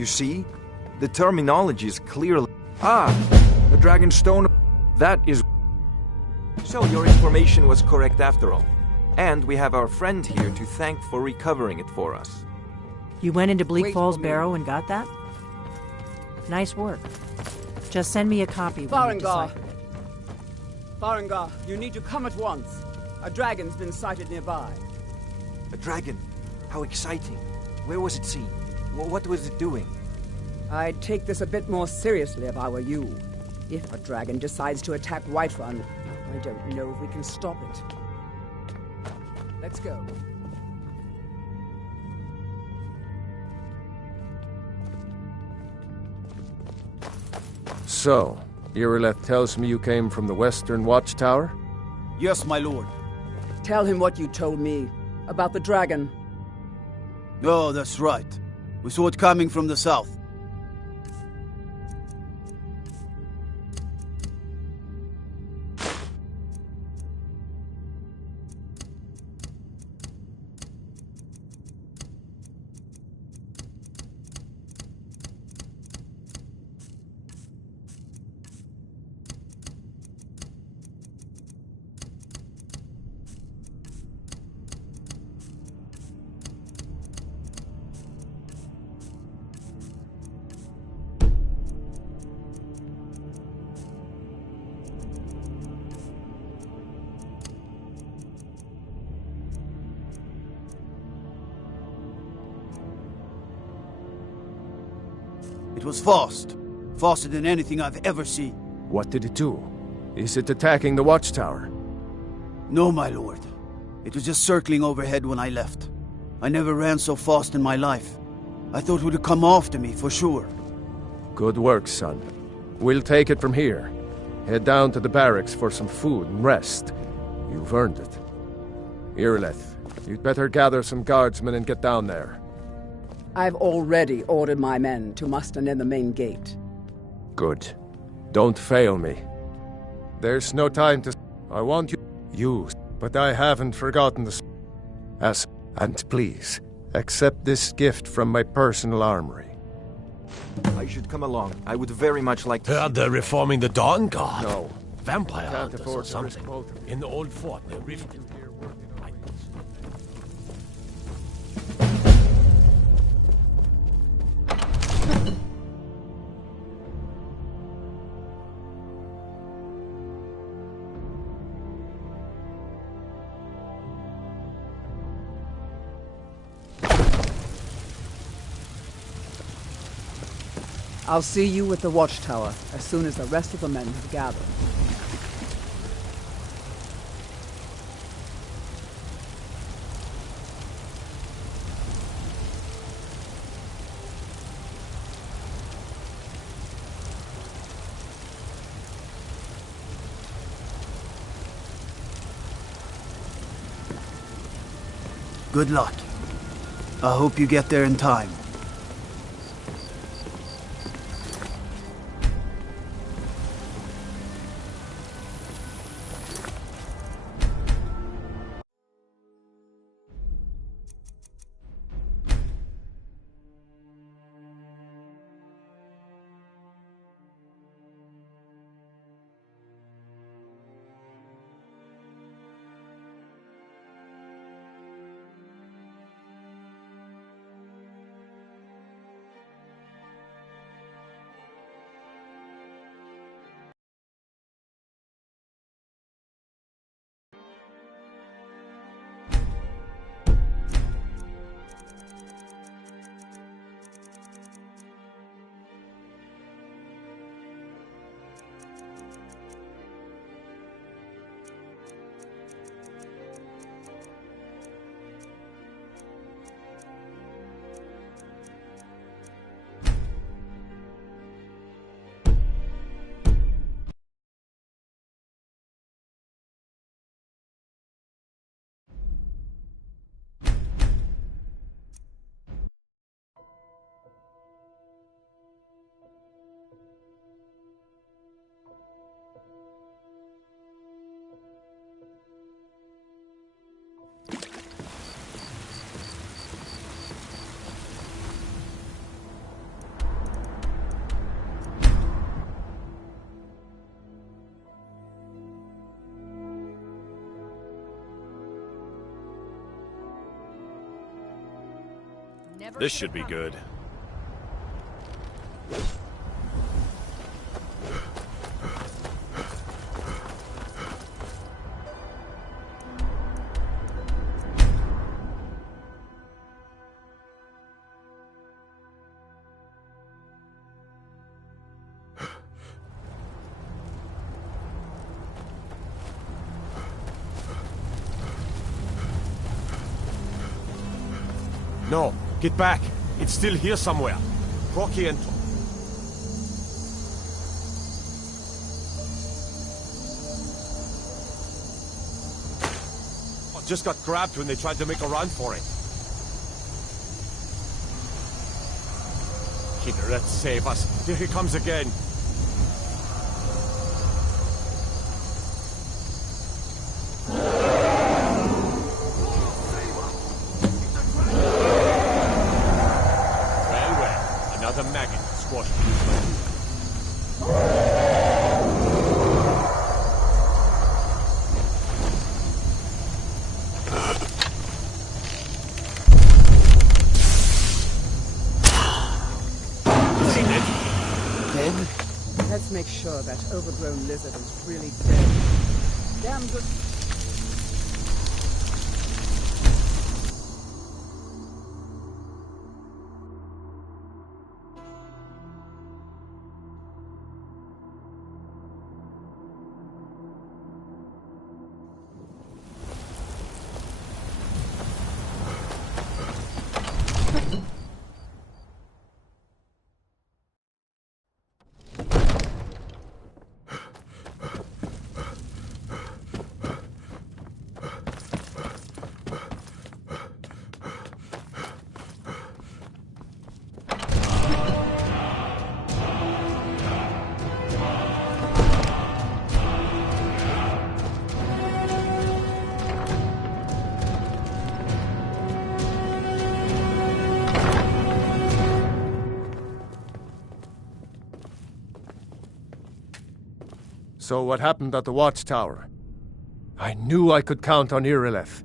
You see? The terminology is clearly... Ah! The Dragon Stone... That is... So your information was correct after all. And we have our friend here to thank for recovering it for us. You went into Bleak Falls Barrow and got that? Nice work. Just send me a copy when you decipher it. Farengar, you need to come at once. A dragon's been sighted nearby. A dragon? How exciting. Where was it seen? What was it doing? I'd take this a bit more seriously if I were you. If a dragon decides to attack Whiterun, I don't know if we can stop it. Let's go. So, Irileth tells me you came from the Western Watchtower? Yes, my lord. Tell him what you told me about the dragon. Oh, that's right. We saw it coming from the south. It was fast. Faster than anything I've ever seen. What did it do? Is it attacking the Watchtower? No, my lord. It was just circling overhead when I left. I never ran so fast in my life. I thought it would come after me, for sure. Good work, son. We'll take it from here. Head down to the barracks for some food and rest. You've earned it. Irileth, you'd better gather some guardsmen and get down there. I've already ordered my men to muster near the main gate. Good. Don't fail me. There's no time to... I want you... Use, but I haven't forgotten the... And please, accept this gift from my personal armory. I should come along. I would very much like to... Heard they're reforming the Dawn Guard. No. Vampire Can't hunters afford or to something. risk both. In the old fort near Rift. I'll see you at the Watchtower as soon as the rest of the men have gathered. Good luck. I hope you get there in time. This should be good. No, get back. It's still here somewhere. Rocky and... Oh, just got grabbed when they tried to make a run for it. Kidder, let's save us. Here he comes again. Another maggot squashed Dead? Let's make sure that overgrown lizard is really dead. Damn good. So what happened at the watchtower? I knew I could count on Irileth.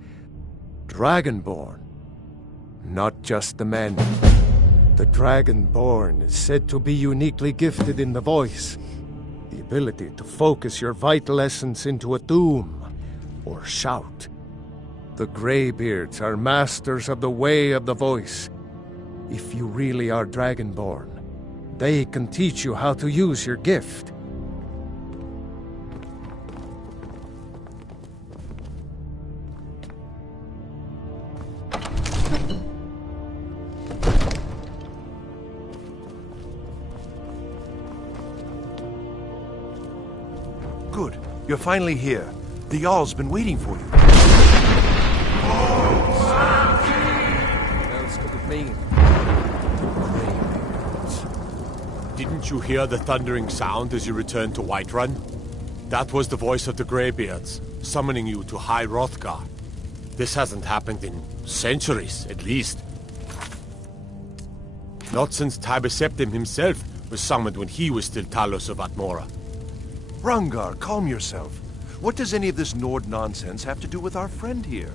Dragonborn. Not just the men. The Dragonborn is said to be uniquely gifted in the voice. The ability to focus your vital essence into a doom or shout. The Greybeards are masters of the way of the voice. If you really are Dragonborn, they can teach you how to use your gift. Good. You're finally here. The Jarl's been waiting for you. What else could it mean? Didn't you hear the thundering sound as you returned to Whiterun? That was the voice of the Greybeards, summoning you to High Hrothgar. This hasn't happened in centuries, at least. Not since Tibeseptim himself was summoned when he was still Talos of Atmora. Rungar, calm yourself. What does any of this Nord nonsense have to do with our friend here?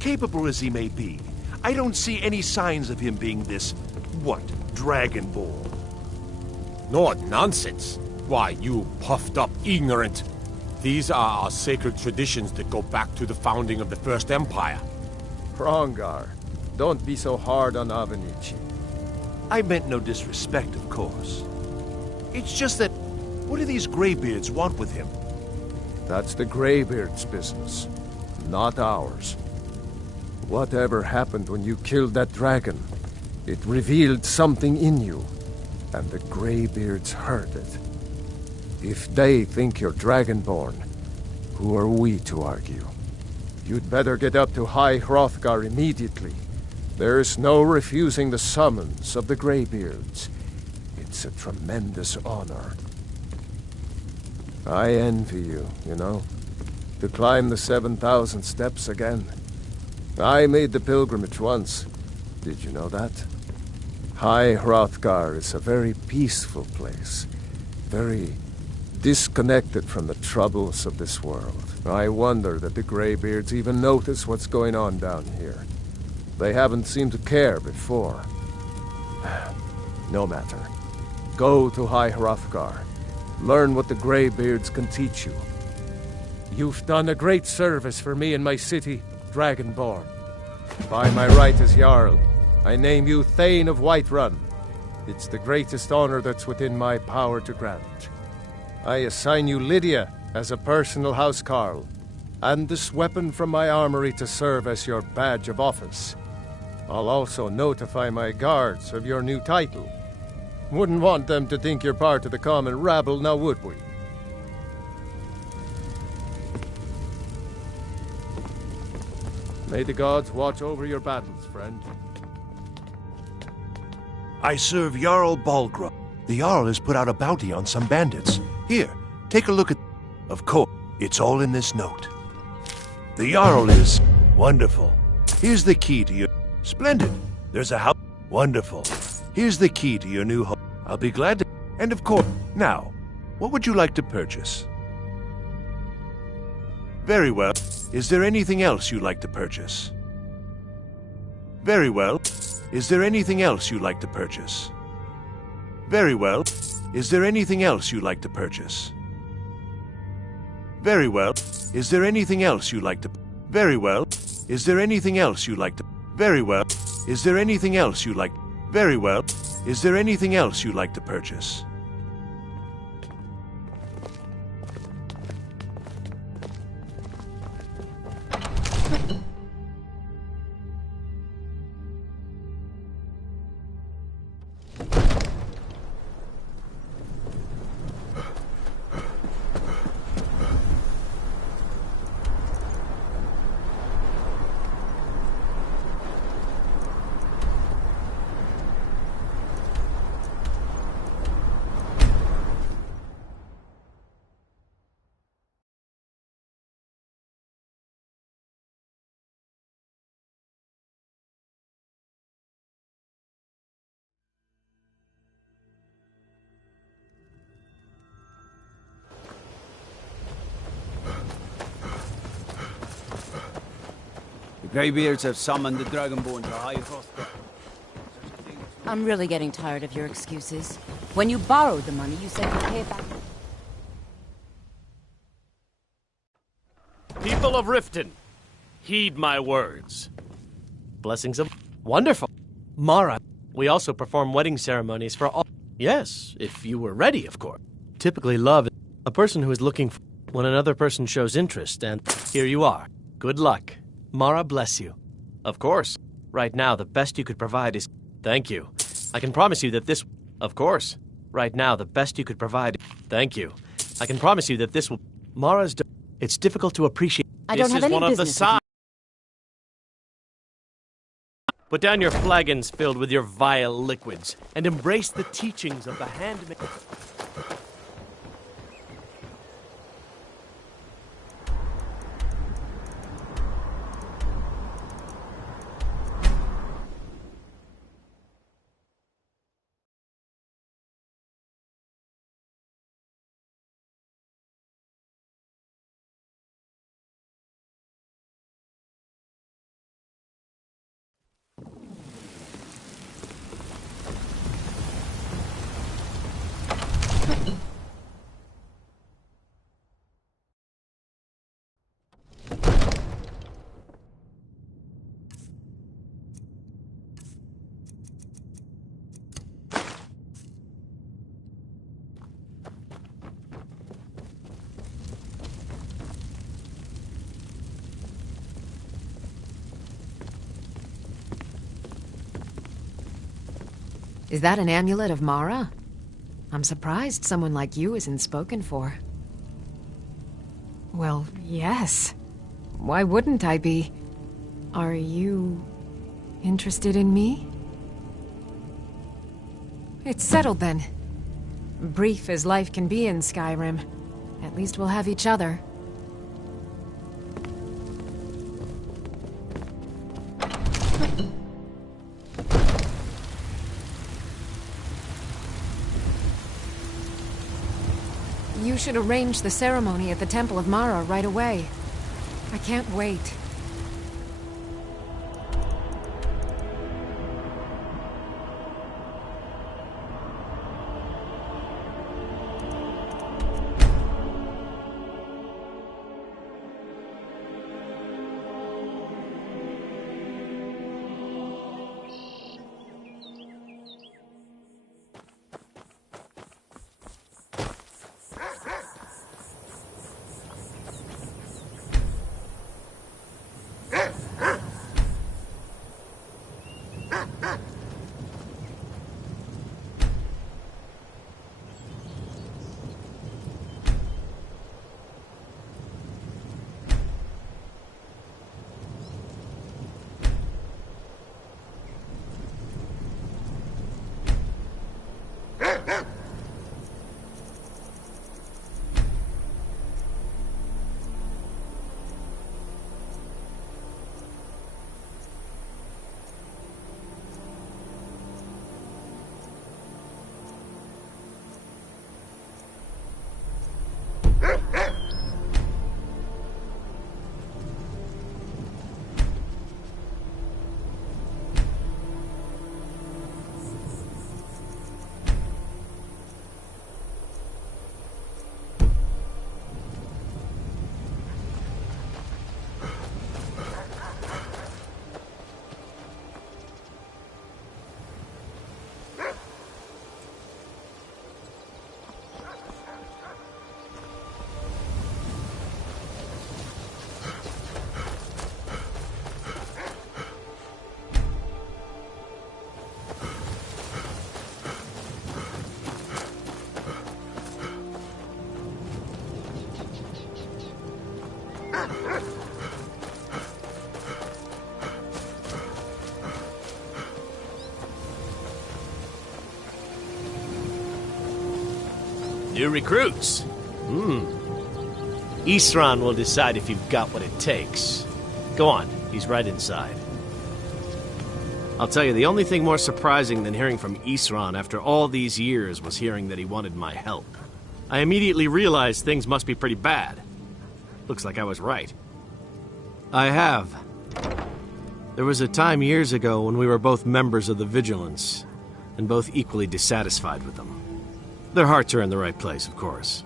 Capable as he may be, I don't see any signs of him being this, Dragonborn. Nord nonsense? Why, you puffed up ignorant. These are our sacred traditions that go back to the founding of the First Empire. Hrongar, don't be so hard on Avenici. I meant no disrespect, of course. It's just that, what do these Greybeards want with him? That's the Greybeards' business, not ours. Whatever happened when you killed that dragon, it revealed something in you, and the Greybeards heard it. If they think you're Dragonborn, who are we to argue? You'd better get up to High Hrothgar immediately. There's no refusing the summons of the Greybeards. It's a tremendous honor. I envy you, you know, to climb the 7,000 steps again. I made the pilgrimage once. Did you know that? High Hrothgar is a very peaceful place. Very disconnected from the troubles of this world. I wonder that the Greybeards even notice what's going on down here. They haven't seemed to care before. No matter. Go to High Hrothgar. Learn what the Greybeards can teach you. You've done a great service for me and my city, Dragonborn. By my right as Jarl, I name you Thane of Whiterun. It's the greatest honor that's within my power to grant. I assign you Lydia as a personal housecarl, and this weapon from my armory to serve as your badge of office. I'll also notify my guards of your new title. Wouldn't want them to think you're part of the common rabble, now would we? May the gods watch over your battles, friend. I serve Jarl Balgruuf. The Jarl has put out a bounty on some bandits. Here, take a look at... Of course, it's all in this note. The Jarl is... wonderful. Here's the key to your... Splendid. There's a house... Wonderful. Here's the key to your new home. I'll be glad to... And of course... Now, what would you like to purchase? Very well. Is there anything else you'd like to purchase? Very well. Is there anything else you'd like to purchase? Very well. Is there anything else you'd like to purchase? Very well. Is there anything else you'd like to... Very well. Is there anything else you'd like to... Very well. Is there anything else you'd like... Very well. Is there anything else you'd like to purchase? The Greybeards have summoned the Dragonborn to High Hrothgar. I'm really getting tired of your excuses. When you borrowed the money, you said you'd pay it back. People of Riften, heed my words. Blessings of... Wonderful. Mara, we also perform wedding ceremonies for all... Yes, if you were ready, of course. Typically love is a person who is looking for when another person shows interest, and here you are. Good luck. Mara bless you. Of course. Right now, the best you could provide is... Thank you. I can promise you that this... Of course. Right now, the best you could provide... Thank you. I can promise you that this will... Mara's... It's difficult to appreciate... I don't have any business This is one of the signs. Put down your flagons filled with your vile liquids, and embrace the teachings of the handmaid... Is that an amulet of Mara? I'm surprised someone like you isn't spoken for. Well, yes. Why wouldn't I be? Are you... interested in me? It's settled then. Brief as life can be in Skyrim. At least we'll have each other. You should arrange the ceremony at the Temple of Mara right away. I can't wait. New recruits. Isran will decide if you've got what it takes. Go on, he's right inside. I'll tell you, the only thing more surprising than hearing from Isran after all these years was hearing that he wanted my help. I immediately realized things must be pretty bad. Looks like I was right. I have. There was a time years ago when we were both members of the Vigilance, and both equally dissatisfied with them. Their hearts are in the right place, of course,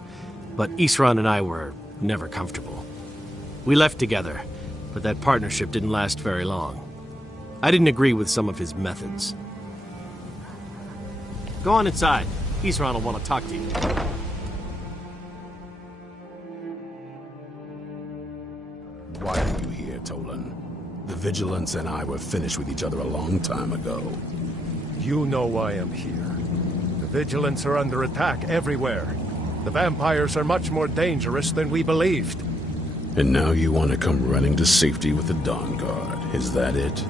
but Isran and I were never comfortable. We left together, but that partnership didn't last very long. I didn't agree with some of his methods. Go on inside. Isran will want to talk to you. Why are you here, Tolan? The Vigilance and I were finished with each other a long time ago. You know why I'm here. The Vigilance are under attack everywhere. The vampires are much more dangerous than we believed. And now you want to come running to safety with the Dawn Guard, is that it?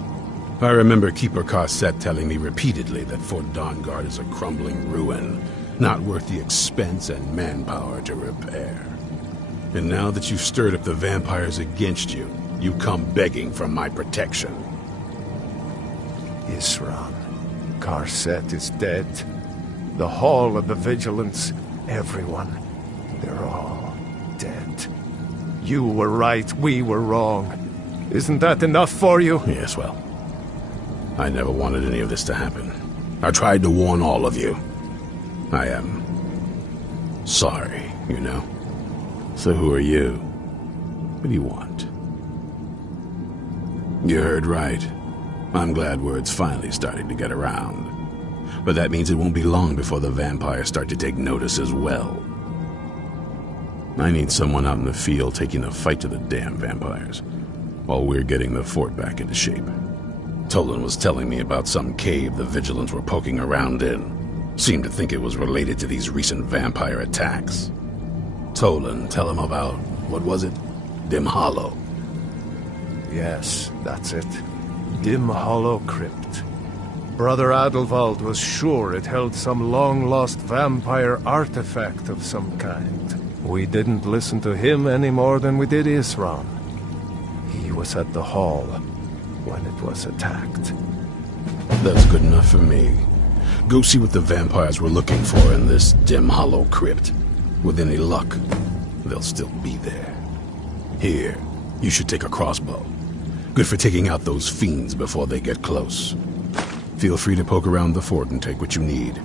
I remember Keeper Carset telling me repeatedly that Fort Dawn Guard is a crumbling ruin, not worth the expense and manpower to repair. And now that you've stirred up the vampires against you, you come begging for my protection. Isran, Carset is dead. The Hall of the Vigilance, everyone, they're all dead. You were right, we were wrong. Isn't that enough for you? Yes, well, I never wanted any of this to happen. I tried to warn all of you. I am sorry, you know. So who are you? What do you want? You heard right. I'm glad word's finally starting to get around. But that means it won't be long before the vampires start to take notice as well. I need someone out in the field taking the fight to the damn vampires, while we're getting the fort back into shape. Tolan was telling me about some cave the Vigilants were poking around in. Seemed to think it was related to these recent vampire attacks. Tolan, tell him about, what was it? Dim Hollow. Yes, that's it. Dim Hollow Crypt. Brother Adelwald was sure it held some long-lost vampire artifact of some kind. We didn't listen to him any more than we did Isran. He was at the hall when it was attacked. That's good enough for me. Go see what the vampires were looking for in this Dim Hollow Crypt. With any luck, they'll still be there. Here, you should take a crossbow. Good for taking out those fiends before they get close. Feel free to poke around the fort and take what you need.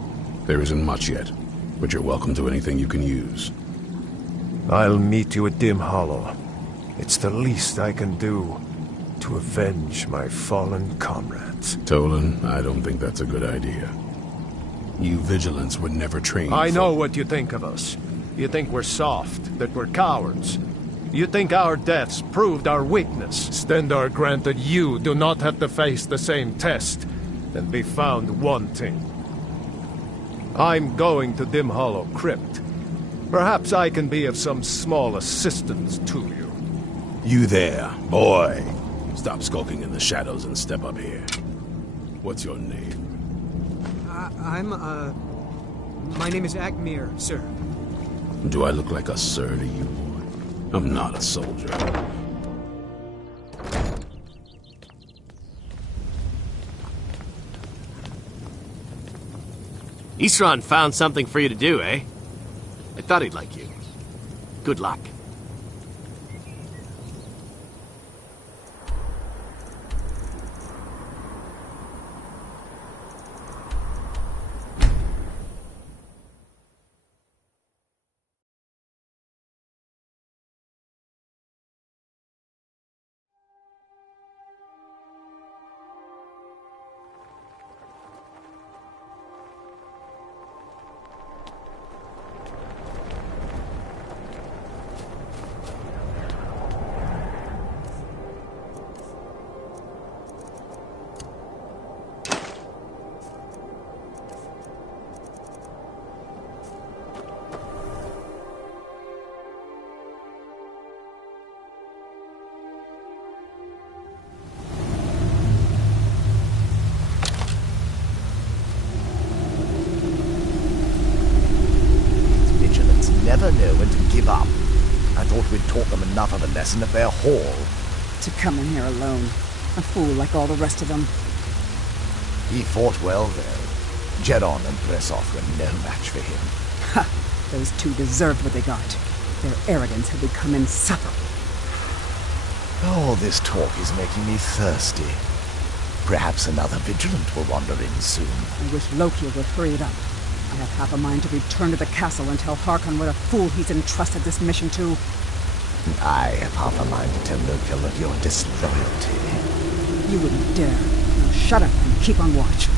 There isn't much yet, but you're welcome to anything you can use. I'll meet you at Dim Hollow. It's the least I can do to avenge my fallen comrades. Tolan, I don't think that's a good idea. You Vigilants were never trained I know what you think of us. You think we're soft, that we're cowards. You think our deaths proved our weakness. Stendarr granted you do not have to face the same test and be found wanting. I'm going to Dim Hollow Crypt. Perhaps I can be of some small assistance to you. You there, boy. Stop skulking in the shadows and step up here. What's your name? My name is Agmir, sir. Do I look like a sir to you, boy? I'm not a soldier. Isran found something for you to do, eh? I thought he'd like you. Good luck. taught them enough of a lesson at their hall. To come in here alone. A fool like all the rest of them. He fought well, though. Jedon and Bresoth were no match for him. Ha! Those two deserved what they got. Their arrogance had become insufferable. All this talk is making me thirsty. Perhaps another Vigilant will wander in soon. I wish Loki would hurry it up. I have half a mind to return to the castle and tell Harkon what a fool he's entrusted this mission to. I have half a mind to tell Loki of your disloyalty. You wouldn't dare. Now shut up and keep on watch.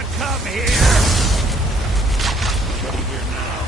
to come here? Get here now.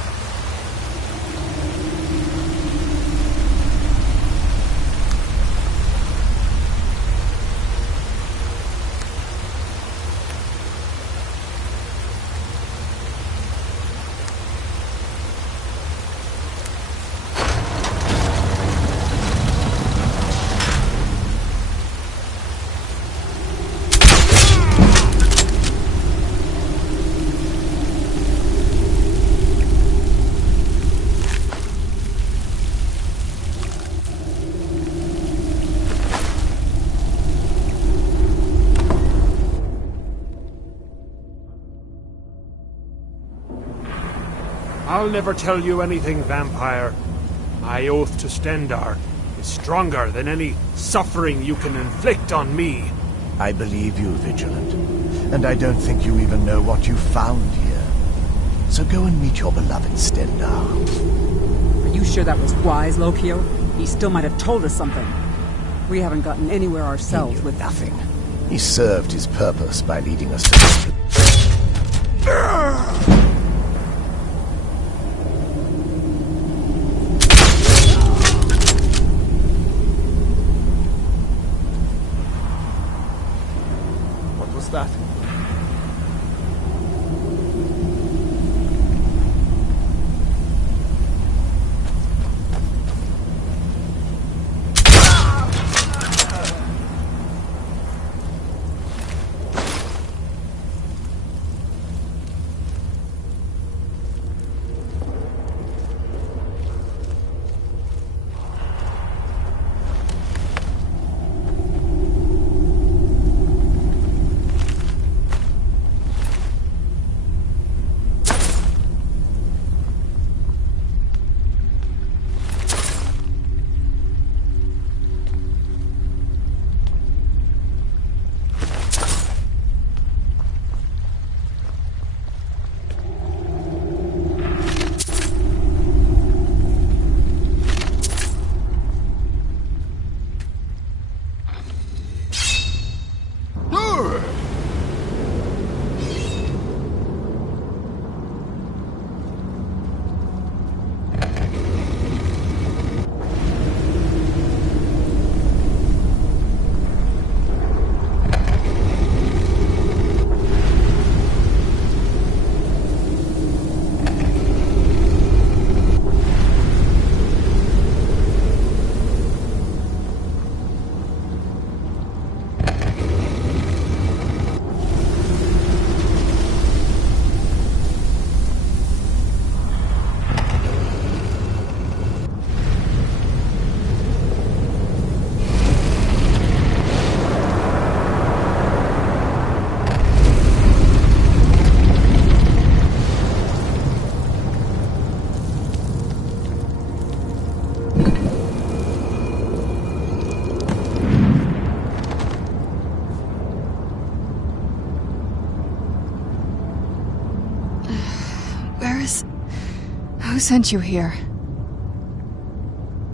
I'll never tell you anything, vampire. My oath to Stendar is stronger than any suffering you can inflict on me. I believe you, Vigilant. And I don't think you even know what you found here. So go and meet your beloved Stendar. Are you sure that was wise, Lokio? He still might have told us something. We haven't gotten anywhere ourselves with nothing. He served his purpose by leading us to... that? Who sent you here?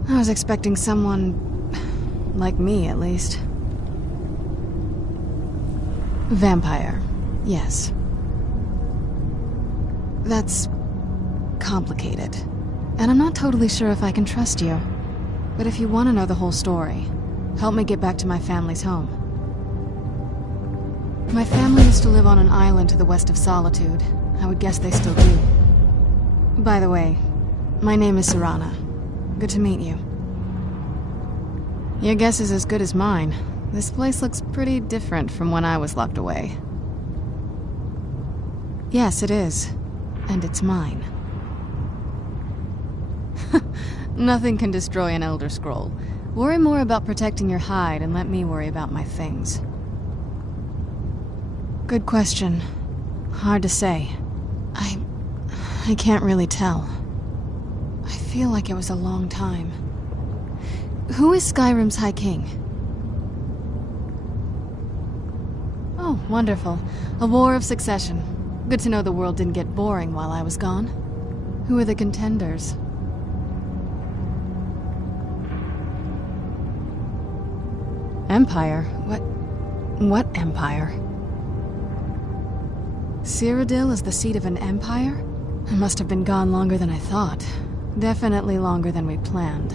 I was expecting someone... like me, at least. Vampire, yes. That's... complicated. And I'm not totally sure if I can trust you. But if you want to know the whole story, help me get back to my family's home. My family used to live on an island to the west of Solitude. I would guess they still do. By the way, my name is Serana. Good to meet you. Your guess is as good as mine. This place looks pretty different from when I was locked away. Yes, it is. And it's mine. Nothing can destroy an Elder Scroll. Worry more about protecting your hide and let me worry about my things. Good question. Hard to say. I can't really tell. I feel like it was a long time. Who is Skyrim's High King? Oh, wonderful. A war of succession. Good to know the world didn't get boring while I was gone. Who are the contenders? Empire? What empire? Cyrodiil is the seat of an empire? I must have been gone longer than I thought. Definitely longer than we planned.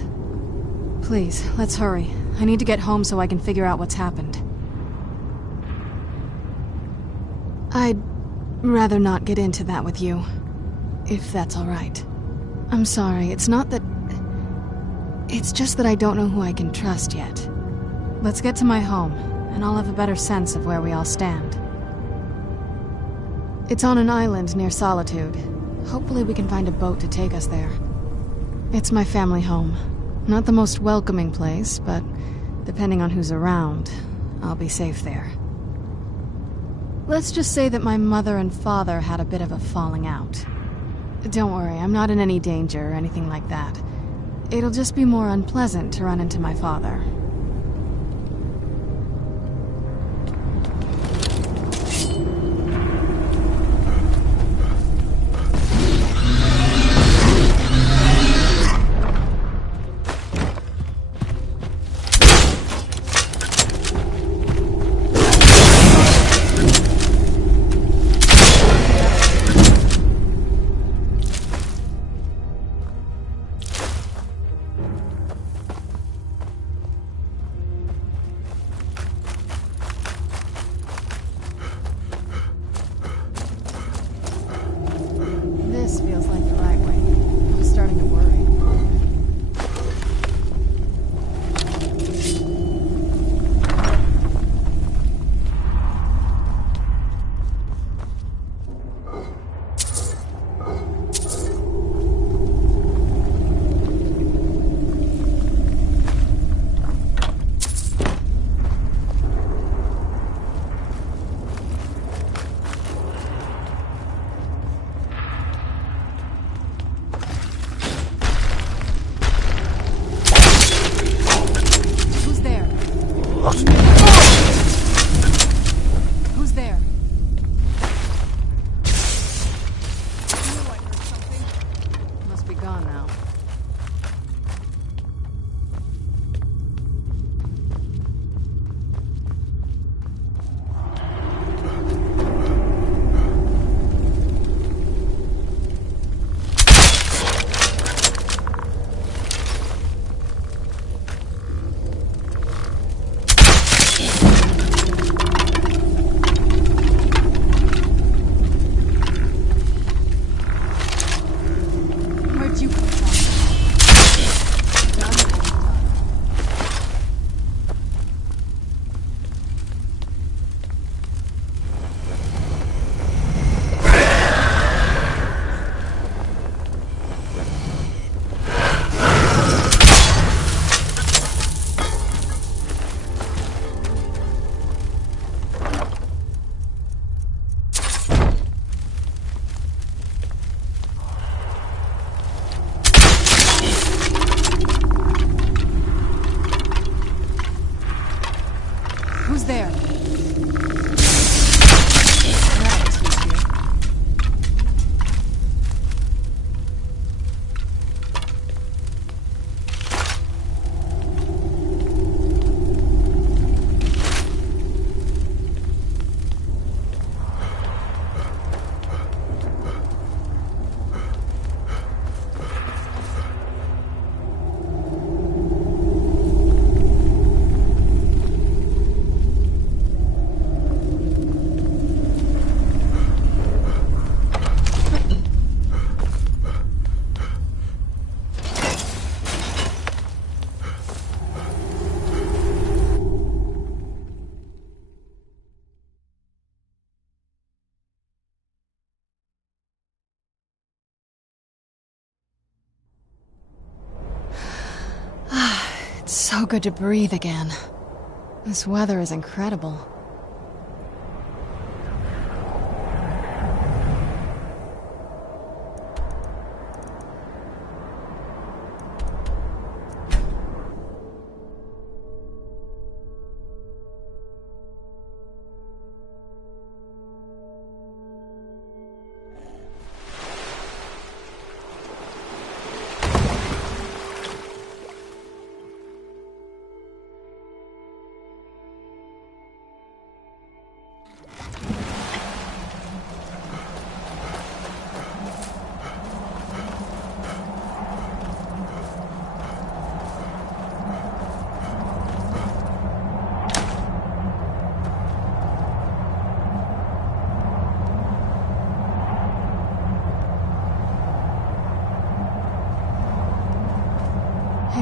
Please, let's hurry. I need to get home so I can figure out what's happened. I'd rather not get into that with you, if that's all right. I'm sorry, it's not that... It's just that I don't know who I can trust yet. Let's get to my home, and I'll have a better sense of where we all stand. It's on an island near Solitude. Hopefully we can find a boat to take us there. It's my family home. Not the most welcoming place, but depending on who's around, I'll be safe there. Let's just say that my mother and father had a bit of a falling out. Don't worry, I'm not in any danger or anything like that. It'll just be more unpleasant to run into my father. This feels like the right way. I'm starting to worry. Who's there? Must be gone now. Where'd you come from? Who's there? It's so good to breathe again. This weather is incredible.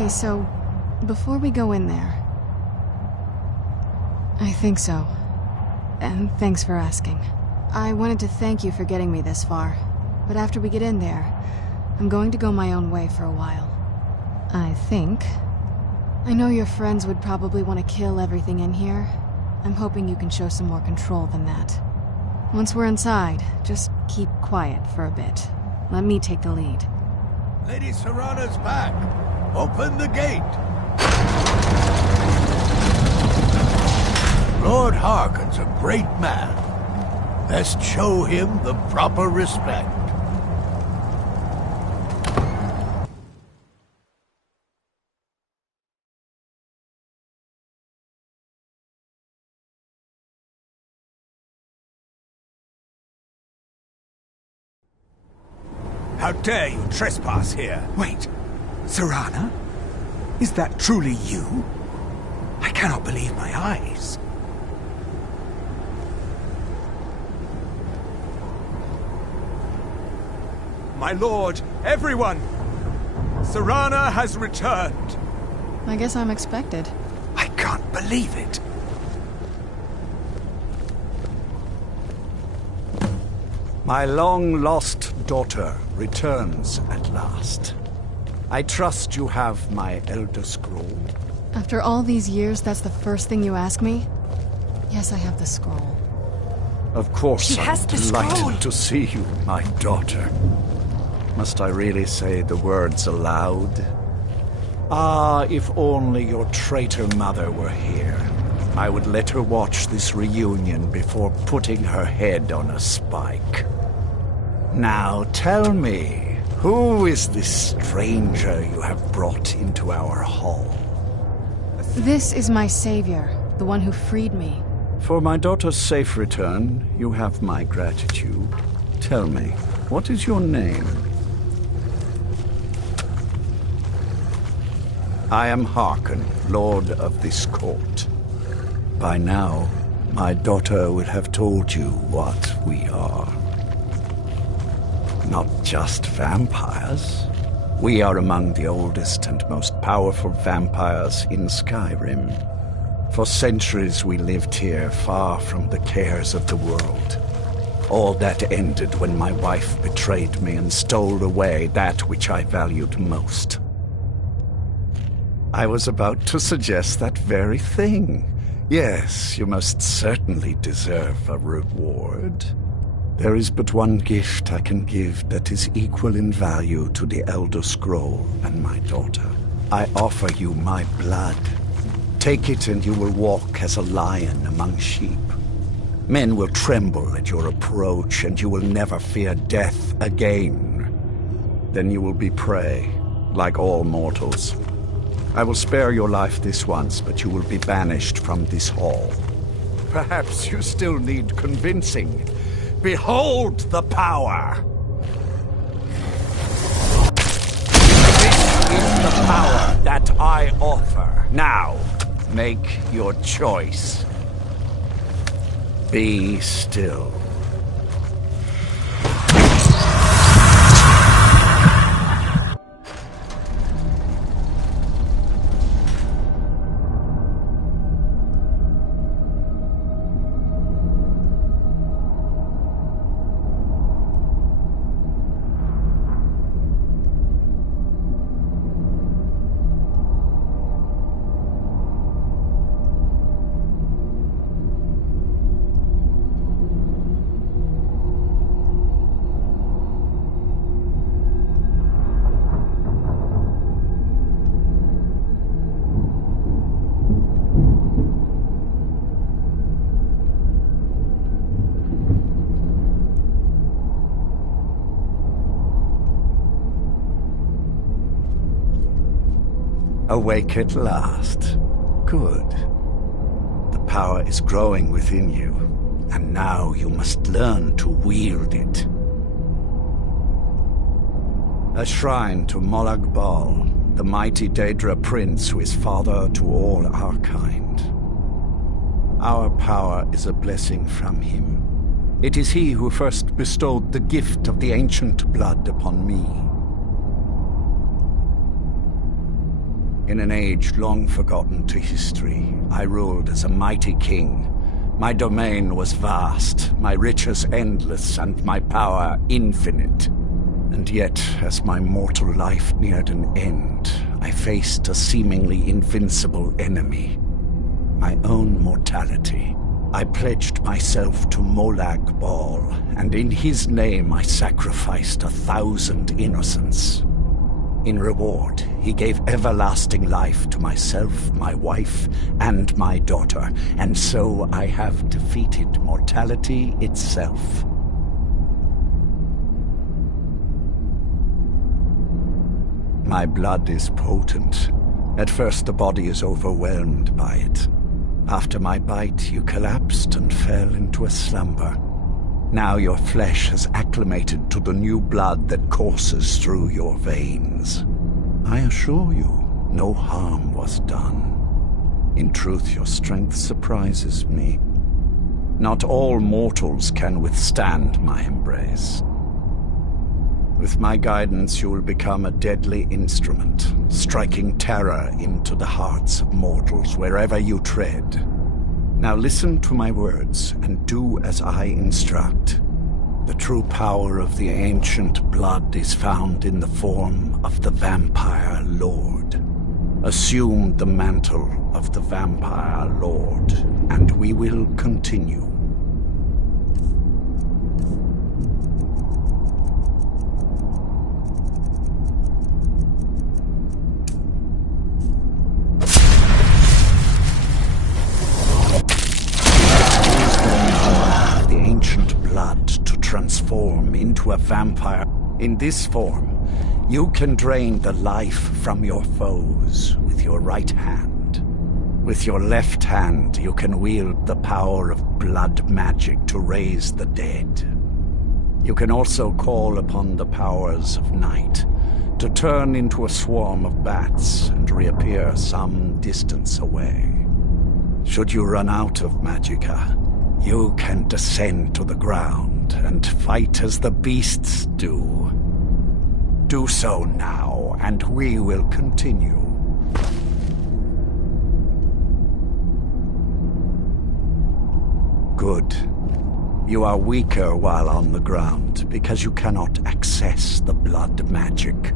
Okay, so before we go in there... I think so. And thanks for asking. I wanted to thank you for getting me this far, but after we get in there, I'm going to go my own way for a while. I think. I know your friends would probably want to kill everything in here. I'm hoping you can show some more control than that. Once we're inside, just keep quiet for a bit. Let me take the lead. Lady Serana's back. Open the gate. Lord Harkon's a great man. Best show him the proper respect. How dare you trespass here? Wait, Serana? Is that truly you? I cannot believe my eyes. My lord, everyone! Serana has returned! I guess I'm expected. I can't believe it. My long-lost daughter returns at last. I trust you have my Elder Scroll. After all these years, that's the first thing you ask me? Yes, I have the scroll. Of course, She has I'm the scroll. delighted to see you, my daughter. Must I really say the words aloud? Ah, if only your traitor mother were here. I would let her watch this reunion before putting her head on a spike. Now tell me, who is this stranger you have brought into our hall? This is my savior, the one who freed me. For my daughter's safe return, you have my gratitude. Tell me, what is your name? I am Harkon, Lord of this court. By now, my daughter will have told you what we are. Not just vampires. We are among the oldest and most powerful vampires in Skyrim. For centuries we lived here, far from the cares of the world. All that ended when my wife betrayed me and stole away that which I valued most. I was about to suggest that very thing. Yes, you most certainly deserve a reward. There is but one gift I can give that is equal in value to the Elder Scroll and my daughter. I offer you my blood. Take it and you will walk as a lion among sheep. Men will tremble at your approach and you will never fear death again. Then you will be prey, like all mortals. I will spare your life this once, but you will be banished from this hall. Perhaps you still need convincing. Behold the power! This is the power that I offer. Now, make your choice. Be still. Awake at last. Good. The power is growing within you, and now you must learn to wield it. A shrine to Molag Bal, the mighty Daedra prince who is father to all our kind. Our power is a blessing from him. It is he who first bestowed the gift of the ancient blood upon me. In an age long forgotten to history, I ruled as a mighty king. My domain was vast, my riches endless, and my power infinite. And yet, as my mortal life neared an end, I faced a seemingly invincible enemy. My own mortality. I pledged myself to Molag Bal, and in his name I sacrificed 1,000 innocents. In reward, he gave everlasting life to myself, my wife, and my daughter, and so I have defeated mortality itself. My blood is potent. At first the body is overwhelmed by it. After my bite, you collapsed and fell into a slumber. Now your flesh has acclimated to the new blood that courses through your veins. I assure you, no harm was done. In truth, your strength surprises me. Not all mortals can withstand my embrace. With my guidance, you will become a deadly instrument, striking terror into the hearts of mortals wherever you tread. Now listen to my words, and do as I instruct. The true power of the ancient blood is found in the form of the Vampire Lord. Assume the mantle of the Vampire Lord, and we will continue. Transform into a vampire. In this form, you can drain the life from your foes with your right hand. With your left hand, you can wield the power of blood magic to raise the dead. You can also call upon the powers of night to turn into a swarm of bats and reappear some distance away. Should you run out of magicka, you can descend to the ground and fight as the beasts do. Do so now, and we will continue. Good. You are weaker while on the ground, because you cannot access the blood magic.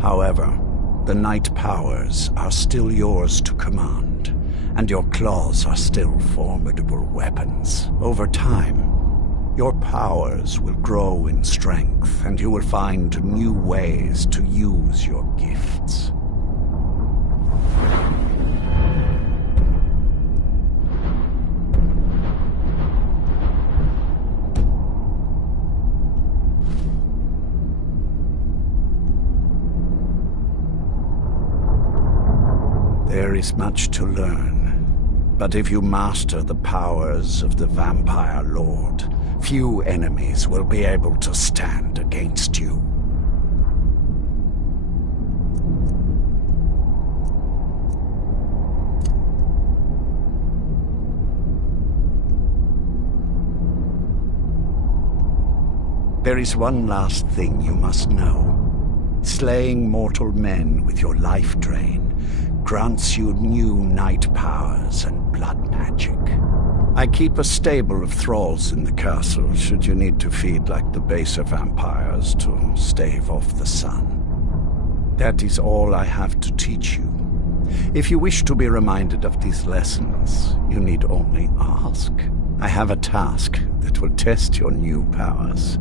However, the night powers are still yours to command, and your claws are still formidable weapons. Over time, your powers will grow in strength, and you will find new ways to use your gifts. There is much to learn, but if you master the powers of the Vampire Lord, few enemies will be able to stand against you. There is one last thing you must know. Slaying mortal men with your life drain grants you new night powers and blood magic. I keep a stable of thralls in the castle should you need to feed like the baser vampires to stave off the sun. That is all I have to teach you. If you wish to be reminded of these lessons, you need only ask. I have a task that will test your new powers.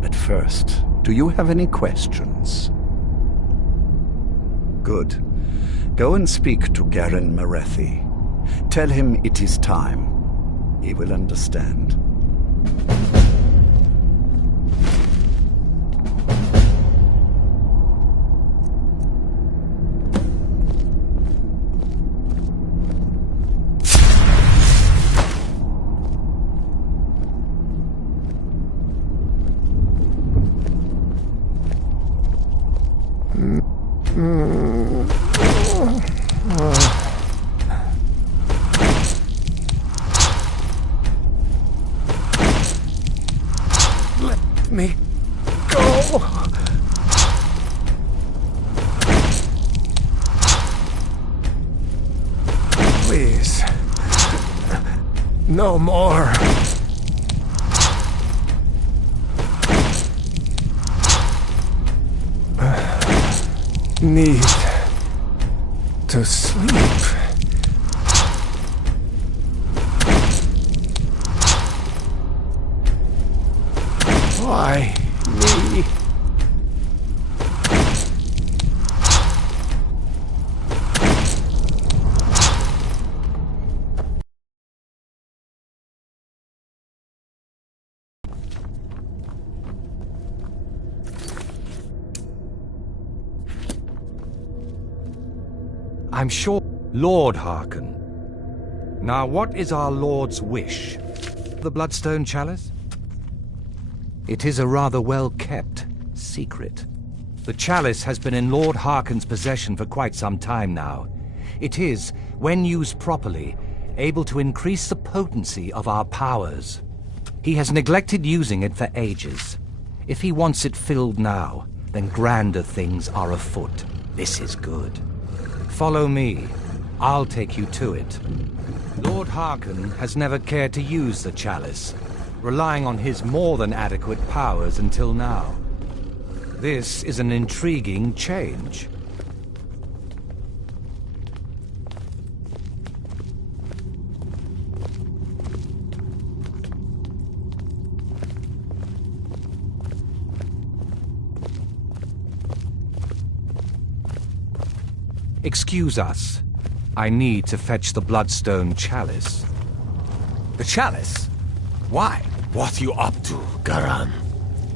But first, do you have any questions? Good. Go and speak to Garen Merethi. Tell him it is time. He will understand. Let me go. No more. Need to sleep. Why me? I'm sure... Lord Harkon. Now, what is our Lord's wish? The Bloodstone Chalice? It is a rather well-kept secret. The chalice has been in Lord Harkon's possession for quite some time now. It is, when used properly, able to increase the potency of our powers. He has neglected using it for ages. If he wants it filled now, then grander things are afoot. This is good. Follow me. I'll take you to it. Lord Harkon has never cared to use the chalice, relying on his more than adequate powers until now. This is an intriguing change. Excuse us. I need to fetch the Bloodstone Chalice. The chalice? Why? What are you up to, Garan?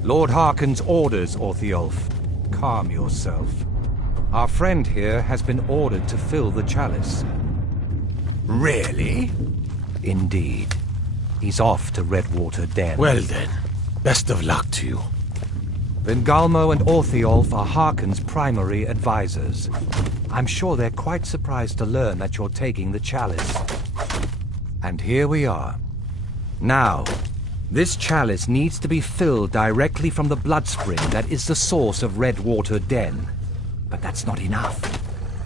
Lord Harkon's orders, Orthiolf. Calm yourself. Our friend here has been ordered to fill the chalice. Really? Indeed. He's off to Redwater Den. Well then, best of luck to you. Vengalmo and Orthiolf are Harkon's primary advisors. I'm sure they're quite surprised to learn that you're taking the chalice. And here we are. Now, this chalice needs to be filled directly from the blood spring that is the source of Redwater Den. But that's not enough.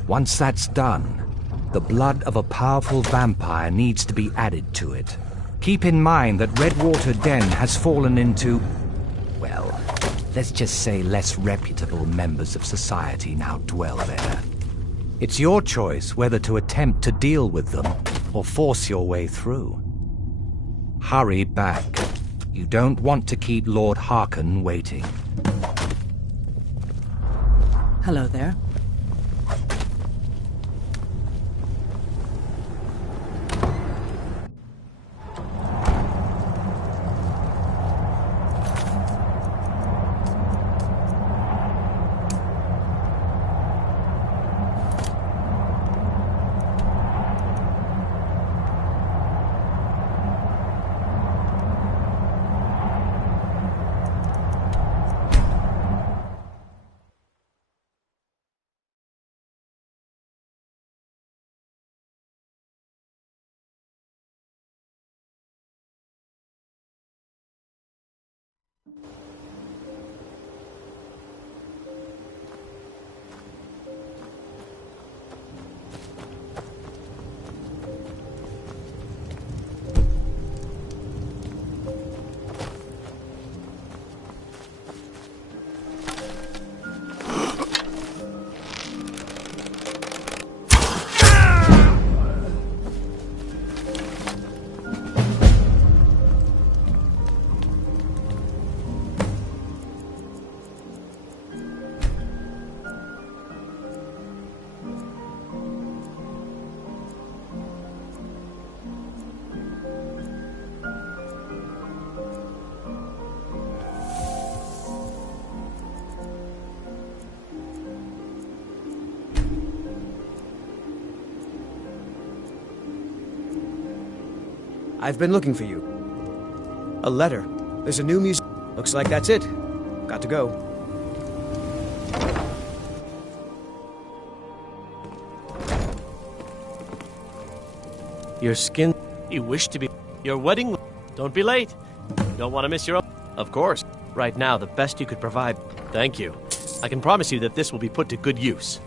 Once that's done, the blood of a powerful vampire needs to be added to it. Keep in mind that Redwater Den has fallen into, well, let's just say less reputable members of society now dwell there. It's your choice whether to attempt to deal with them or force your way through. Hurry back. You don't want to keep Lord Harkon waiting. Hello there. I've been looking for you. A letter. There's a new museum. Looks like that's it. Got to go. Your skin... You wish to be... Your wedding... Don't be late. Don't want to miss your... Of course. Right now, the best you could provide... Thank you. I can promise you that this will be put to good use.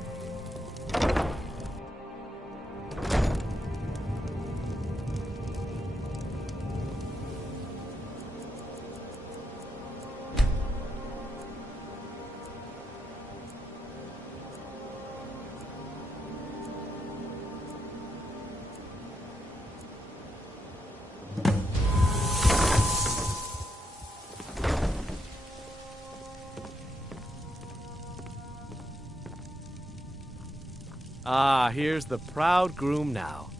Ah, here's the proud groom now.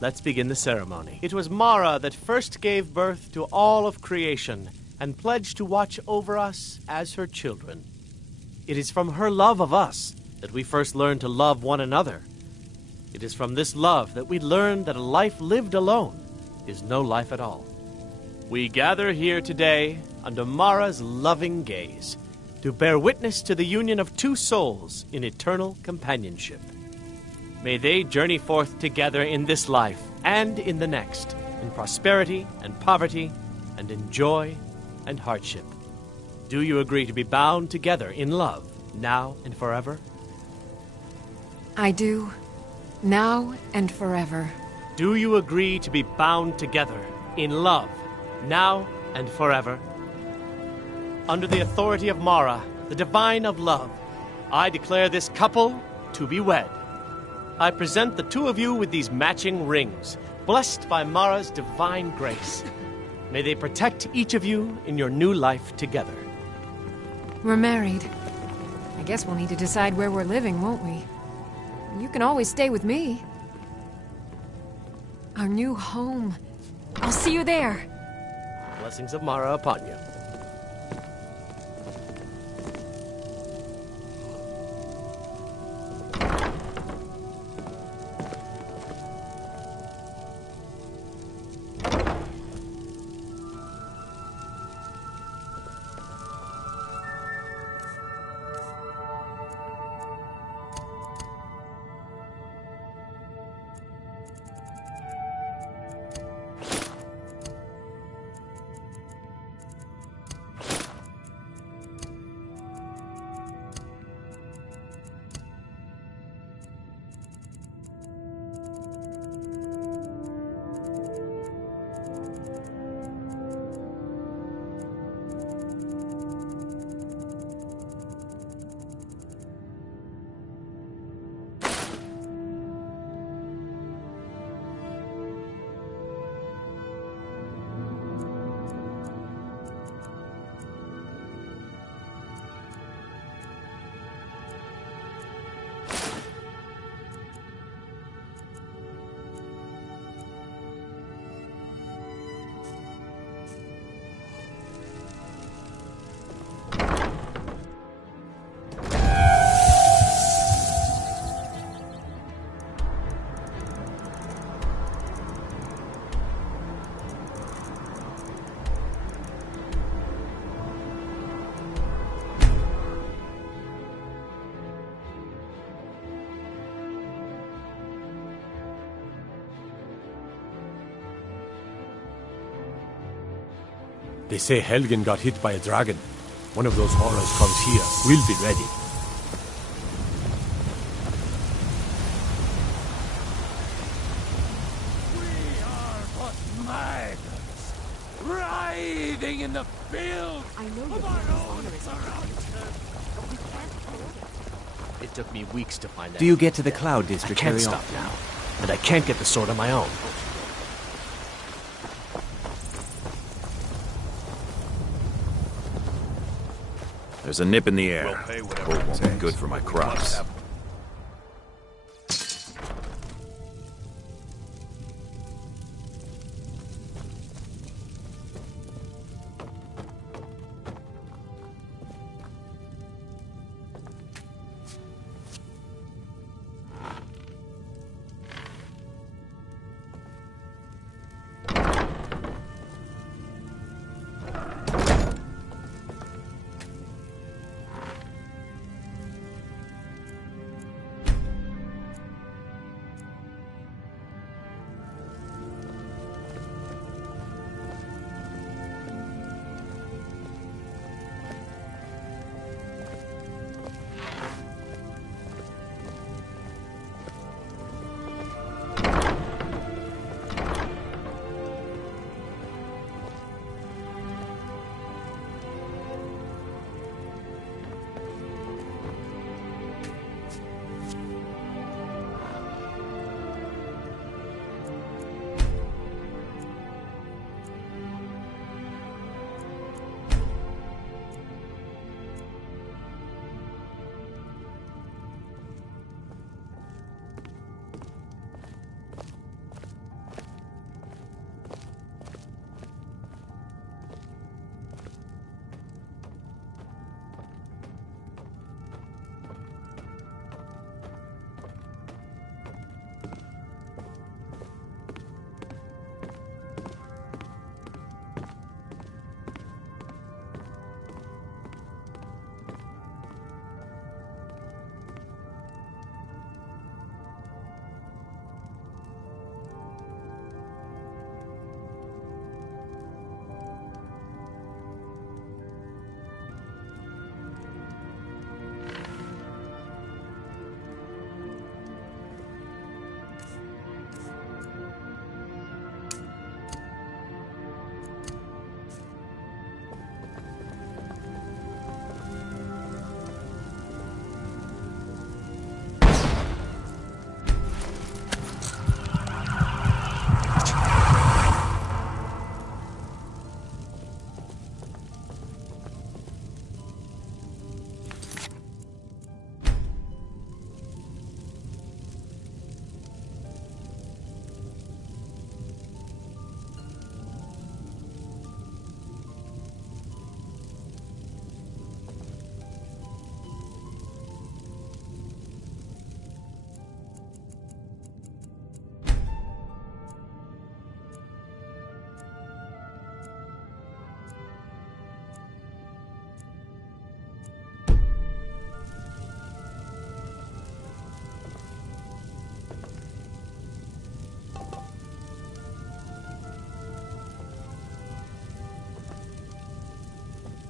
Let's begin the ceremony. It was Mara that first gave birth to all of creation and pledged to watch over us as her children. It is from her love of us that we first learned to love one another. It is from this love that we learn that a life lived alone is no life at all. We gather here today under Mara's loving gaze to bear witness to the union of two souls in eternal companionship. May they journey forth together in this life and in the next, in prosperity and poverty, and in joy and hardship. Do you agree to be bound together in love, now and forever? I do. Now and forever. Do you agree to be bound together in love, now and forever? Under the authority of Mara, the divine of love, I declare this couple to be wed. I present the two of you with these matching rings, blessed by Mara's divine grace. May they protect each of you in your new life together. We're married. I guess we'll need to decide where we're living, won't we? You can always stay with me. Our new home. I'll see you there. Blessings of Mara upon you. They say Helgen got hit by a dragon. One of those horrors comes here. We'll be ready. We are but maggots, writhing in the field of our own corruption. It took me weeks to find out. Do you get to the Cloud District? I can't very stop often? now. And I can't get the sword on my own. There's a nip in the air. Hope won't be good for my crops.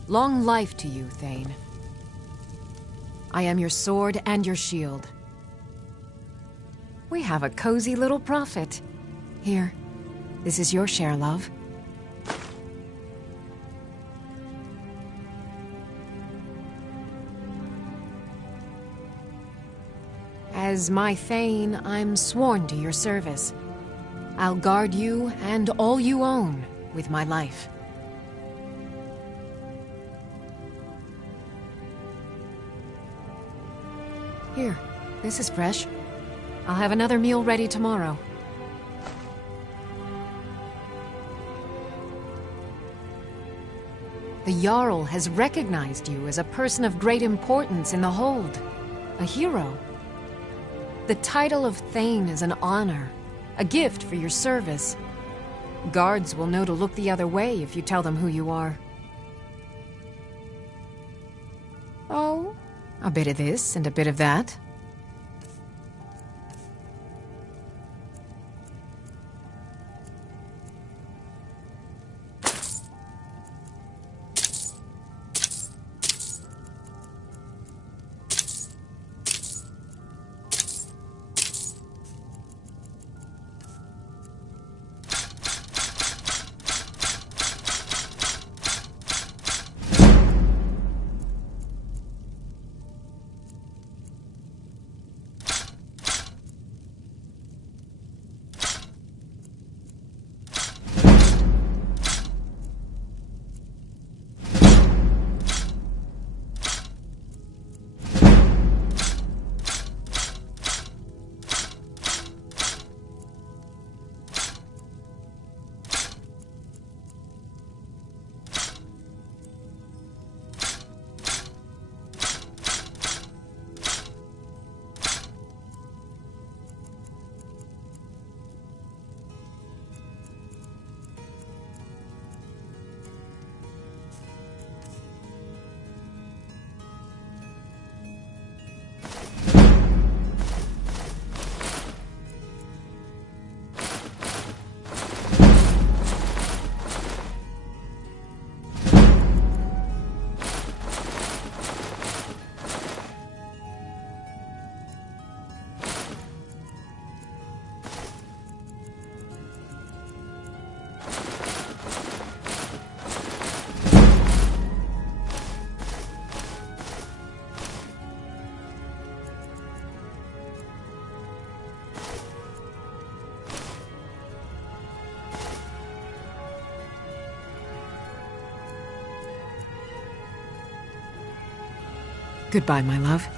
Long life to you, Thane. I am your sword and your shield. We have a cozy little prophet. Here, this is your share, love. As my Thane, I'm sworn to your service. I'll guard you and all you own with my life. Here, this is fresh. I'll have another meal ready tomorrow. The Jarl has recognized you as a person of great importance in the Hold. A hero. The title of Thane is an honor, a gift for your service. Guards will know to look the other way if you tell them who you are. Oh, a bit of this and a bit of that. Goodbye, my love.